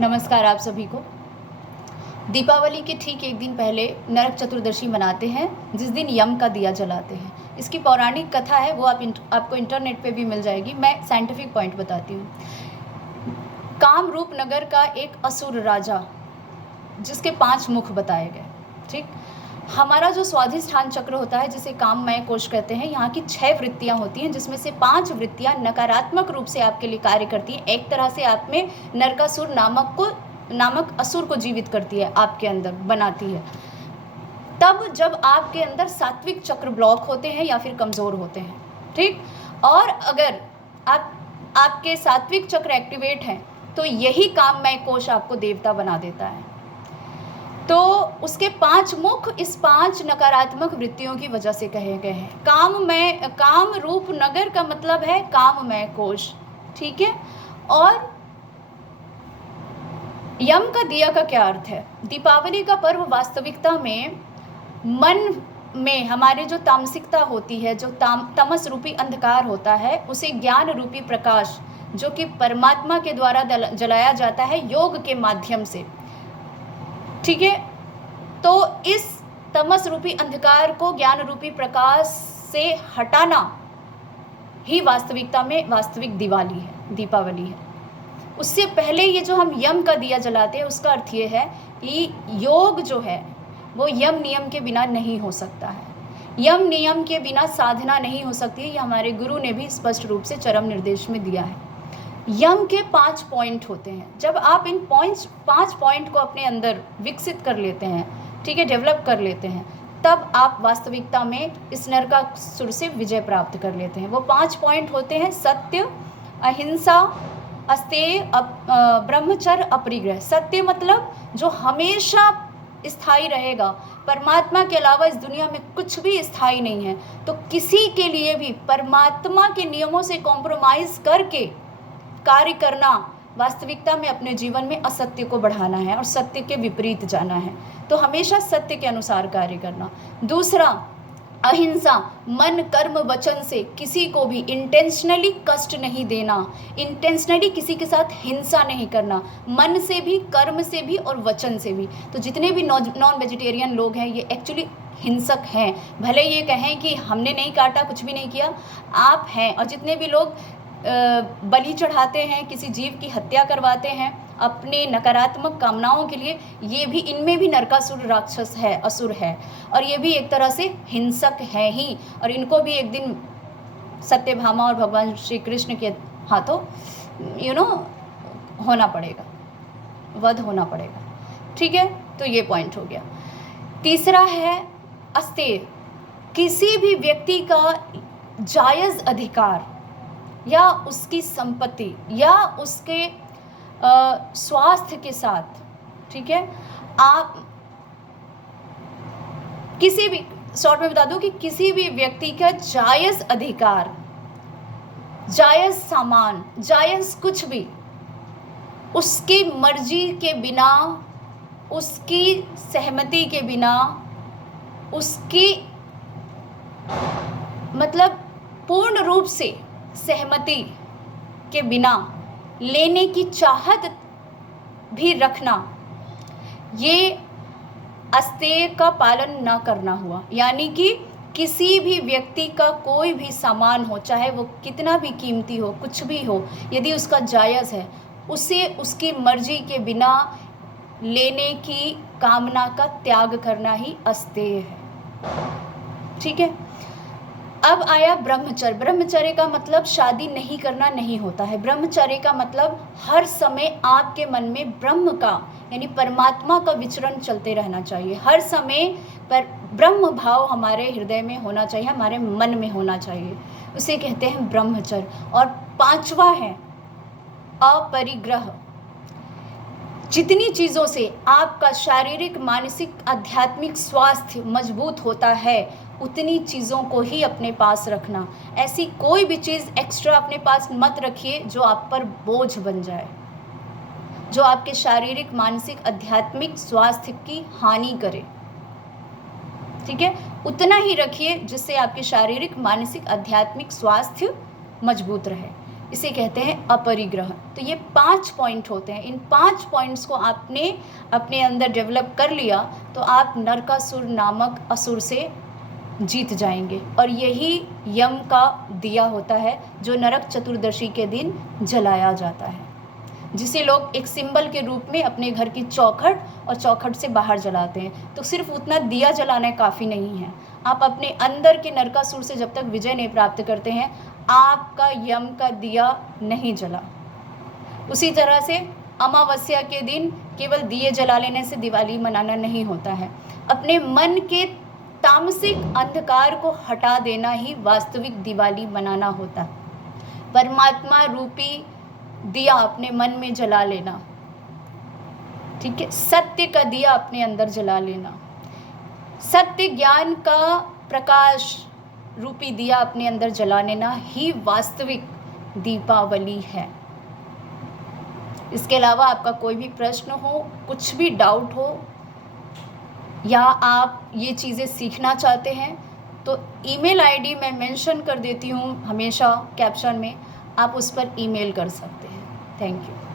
नमस्कार आप सभी को। दीपावली के ठीक एक दिन पहले नरक चतुर्दशी मनाते हैं, जिस दिन यम का दिया जलाते हैं। इसकी पौराणिक कथा है, वो आपको इंटरनेट पे भी मिल जाएगी। मैं साइंटिफिक पॉइंट बताती हूँ। कामरूप नगर का एक असुर राजा, जिसके 5 मुख बताए गए। ठीक, हमारा जो स्वाधिष्ठान चक्र होता है, जिसे काममय कोश कहते हैं, यहाँ की 6 वृत्तियाँ होती हैं, जिसमें से 5 वृत्तियाँ नकारात्मक रूप से आपके लिए कार्य करती हैं। एक तरह से आप में नरकासुर नामक असुर को जीवित करती है, आपके अंदर बनाती है। तब जब आपके अंदर सात्विक चक्र ब्लॉक होते हैं या फिर कमज़ोर होते हैं, ठीक, और अगर आपके सात्विक चक्र एक्टिवेट हैं, तो यही काममय कोश आपको देवता बना देता है। तो उसके 5 मुख इस 5 नकारात्मक वृत्तियों की वजह से कहे गए हैं। काम रूप नगर का मतलब है काममय कोश, ठीक है। और यम का दिया का क्या अर्थ है? दीपावली का पर्व वास्तविकता में मन में हमारे जो तामसिकता होती है, जो तमस रूपी अंधकार होता है, उसे ज्ञान रूपी प्रकाश, जो कि परमात्मा के द्वारा जलाया जाता है योग के माध्यम से, ठीक है। तो इस तमस रूपी अंधकार को ज्ञान रूपी प्रकाश से हटाना ही वास्तविकता में वास्तविक दीपावली है। उससे पहले ये जो हम यम का दिया जलाते हैं, उसका अर्थ ये है कि योग जो है वो यम नियम के बिना नहीं हो सकता है। यम नियम के बिना साधना नहीं हो सकती है। ये हमारे गुरु ने भी स्पष्ट रूप से चरम निर्देश में दिया है। यम के 5 पॉइंट होते हैं। जब आप इन 5 पॉइंट को अपने अंदर विकसित कर लेते हैं, ठीक है, डेवलप कर लेते हैं, तब आप वास्तविकता में इस नरकासुर से विजय प्राप्त कर लेते हैं। वो 5 पॉइंट होते हैं: सत्य, अहिंसा, अस्तेय, ब्रह्मचर्य, अपरिग्रह। सत्य मतलब जो हमेशा स्थायी रहेगा। परमात्मा के अलावा इस दुनिया में कुछ भी स्थायी नहीं है। तो किसी के लिए भी परमात्मा के नियमों से कॉम्प्रोमाइज़ करके कार्य करना, वास्तविकता में अपने जीवन में असत्य को बढ़ाना है और सत्य के विपरीत जाना है। तो हमेशा सत्य के अनुसार कार्य करना। दूसरा, अहिंसा, मन कर्म वचन से किसी को भी इंटेंशनली कष्ट नहीं देना, इंटेंशनली किसी के साथ हिंसा नहीं करना, मन से भी, कर्म से भी और वचन से भी। तो जितने भी नॉन वेजिटेरियन लोग हैं, ये एक्चुअली हिंसक हैं। भले ये कहें कि हमने नहीं काटा, कुछ भी नहीं किया, आप हैं। और जितने भी लोग बलि चढ़ाते हैं, किसी जीव की हत्या करवाते हैं अपने नकारात्मक कामनाओं के लिए, ये भी, इनमें भी नरकासुर राक्षस है, असुर है, और ये भी एक तरह से हिंसक है ही। और इनको भी एक दिन सत्यभामा और भगवान श्री कृष्ण के हाथों होना पड़ेगा, वध होना पड़ेगा, ठीक है। तो ये पॉइंट हो गया। तीसरा है अस्तेय, किसी भी व्यक्ति का जायज़ अधिकार या उसकी संपत्ति या उसके स्वास्थ्य के साथ, ठीक है, आप किसी भी, शॉर्ट में बता दूं कि किसी भी व्यक्ति का जायज़ अधिकार, जायज़ सामान, जायज़ कुछ भी, उसकी मर्जी के बिना, उसकी सहमति के बिना, उसकी मतलब पूर्ण रूप से सहमति के बिना लेने की चाहत भी रखना, ये अस्तेय का पालन ना करना हुआ। यानी कि किसी भी व्यक्ति का कोई भी सामान हो, चाहे वो कितना भी कीमती हो, कुछ भी हो, यदि उसका जायज़ है, उसे उसकी मर्जी के बिना लेने की कामना का त्याग करना ही अस्तेय है, ठीक है। अब आया ब्रह्मचर्य। ब्रह्मचर्य का मतलब शादी नहीं करना नहीं होता है। ब्रह्मचर्य का मतलब हर समय आपके मन में ब्रह्म का, यानी परमात्मा का विचरण चलते रहना चाहिए। हर समय पर ब्रह्म भाव हमारे हृदय में होना चाहिए, हमारे मन में होना चाहिए। उसे कहते हैं ब्रह्मचर्य। और 5वां है अपरिग्रह। जितनी चीज़ों से आपका शारीरिक, मानसिक, आध्यात्मिक स्वास्थ्य मजबूत होता है, उतनी चीज़ों को ही अपने पास रखना। ऐसी कोई भी चीज़ एक्स्ट्रा अपने पास मत रखिए जो आप पर बोझ बन जाए, जो आपके शारीरिक, मानसिक, आध्यात्मिक स्वास्थ्य की हानि करे, ठीक है। उतना ही रखिए जिससे आपके शारीरिक, मानसिक, आध्यात्मिक स्वास्थ्य मजबूत रहे। इसे कहते हैं अपरिग्रह। तो ये 5 पॉइंट होते हैं। इन 5 पॉइंट्स को आपने अपने अंदर डेवलप कर लिया तो आप नरकासुर नामक असुर से जीत जाएंगे। और यही यम का दिया होता है जो नरक चतुर्दशी के दिन जलाया जाता है, जिसे लोग एक सिंबल के रूप में अपने घर की चौखट और चौखट से बाहर जलाते हैं। तो सिर्फ उतना दिया जलाना काफ़ी नहीं है, आप अपने अंदर के नरकासुर से जब तक विजय नहीं प्राप्त करते हैं आपका यम का दिया नहीं जला। उसी तरह से अमावस्या के दिन केवल दिए जला लेने से दिवाली मनाना नहीं होता है, अपने मन के तामसिक अंधकार को हटा देना ही वास्तविक दिवाली मनाना होता है। परमात्मा रूपी दिया अपने मन में जला लेना, ठीक है, सत्य का दिया अपने अंदर जला लेना, सत्य ज्ञान का प्रकाश रूपी दिया अपने अंदर जला लेना ही वास्तविक दीपावली है। इसके अलावा आपका कोई भी प्रश्न हो, कुछ भी डाउट हो, या आप ये चीज़ें सीखना चाहते हैं तो ईमेल आईडी मैं मेंशन कर देती हूँ हमेशा कैप्शन में, आप उस पर ईमेल कर सकते हैं। Thank you.